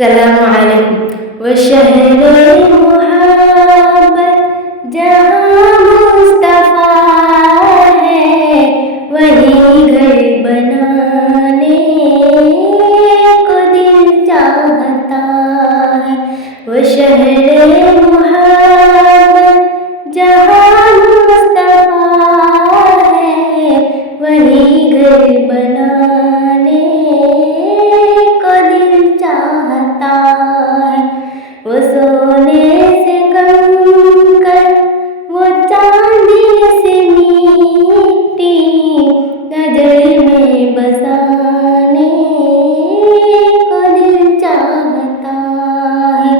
सलामुअलैकुम। वो शहरे मोहब्बत जहाँ मुस्तफ़ा है, वही घर बनाने को दिल चाहता है। वो शहरे मोहब्बत जहाँ मुस्तफ़ा है, वही घर बनाने को दिल चाहता है। वो सोने से कम कर, वो चांदी से मिट्टी नजर में बसाने को दिल चाहता है।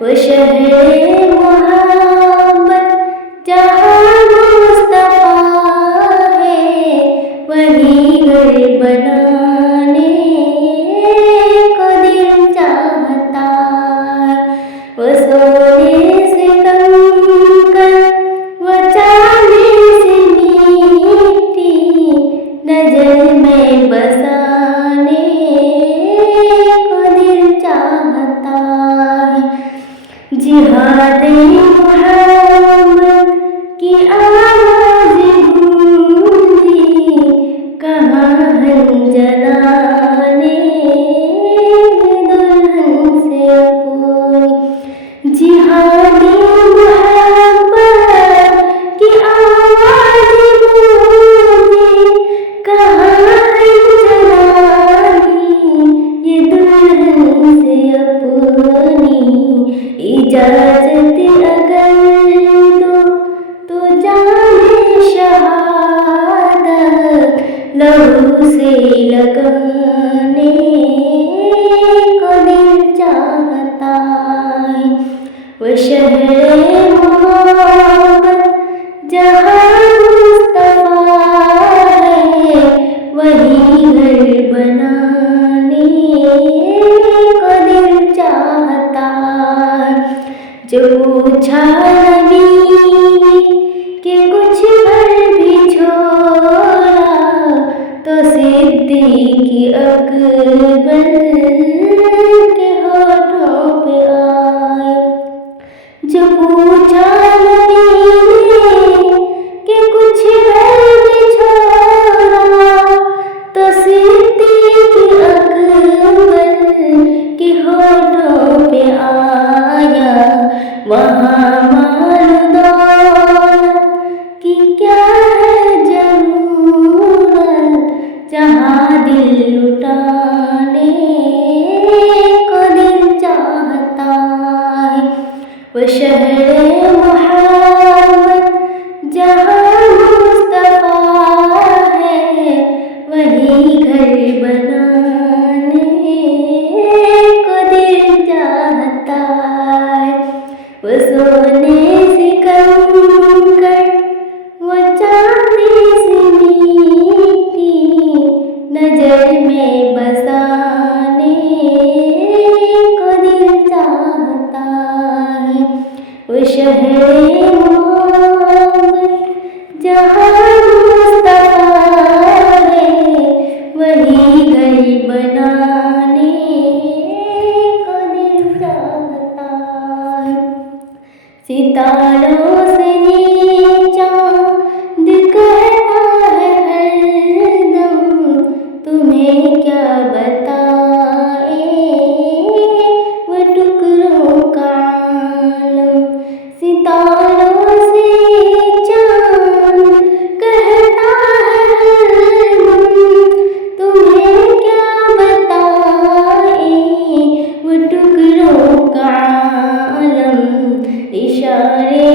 वो शहरे मोहब्बत जहाँ मुस्तफ़ा है, वही घर बनाने को दिल चाहता है। वो सोने से कम कर, वो चांदी से मिट्टी नजर में बसाने को दिल चाहता है। जिहादे मोहम्मद की आवाज़ गूंजी, कहाँ हम जलाने दुल्हन से अपनी। जिहादे मोहम्मद की आवाज़ गूंजी, कहाँ हम जलाने ये दुल्हन से अपनी। इजाज़त अगर दो तो जाने शहादत लहू से लगाने को दिल चाहता है। वो शहरे मोहब्बत जहाँ मुस्तफ़ा है, वही घर बनाने को दिल चाहता है। जो पूछा नबी के कुछ भर भी छोड़ा, तो सिद्दीक़ अकबर के होठों पे आए। जो पूछा नबी के कुछ भर भी छोड़ा, तो सिद्दीक़ अकबर के होठों पे आया। वहाँ माल दौलत की क्या है जरूरत, जहाँ दिल लुटाने को दिल चाहता है। वो शहरे मोहब्बत जहाँ मुस्तफ़ा है, वही घर बनाने को दिल चाहता है। वो सोने से कम कर, वो चांदी से मिट्टी नजर में बसाने को दिल चाहता है। वो शहरे मोहब्बत जहाँ मुस्तफ़ा है, वही घर बनाने को दिल चाहता है। सितारों से ये चाँद कहता है हरदम, तुम्हें क्या बताए वो टुकड़ों का आलम। सितारों से ये चाँद कहता है हरदम, तुम्हें क्या बताए वो टुकड़ों का आलम। इशारे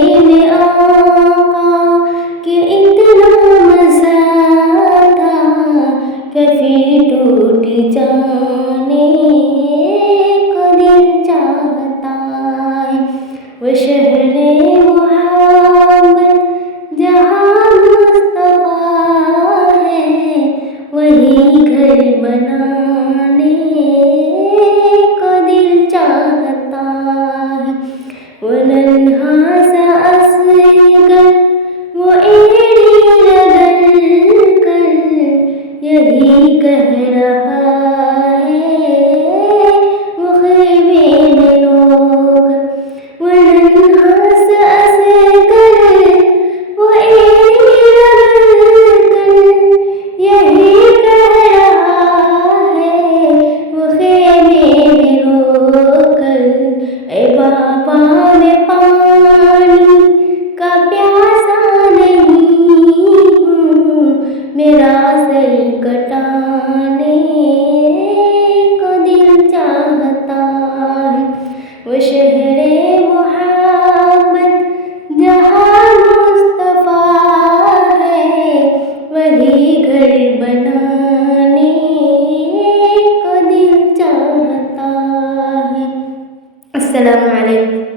अस्सलामु अलैकुम।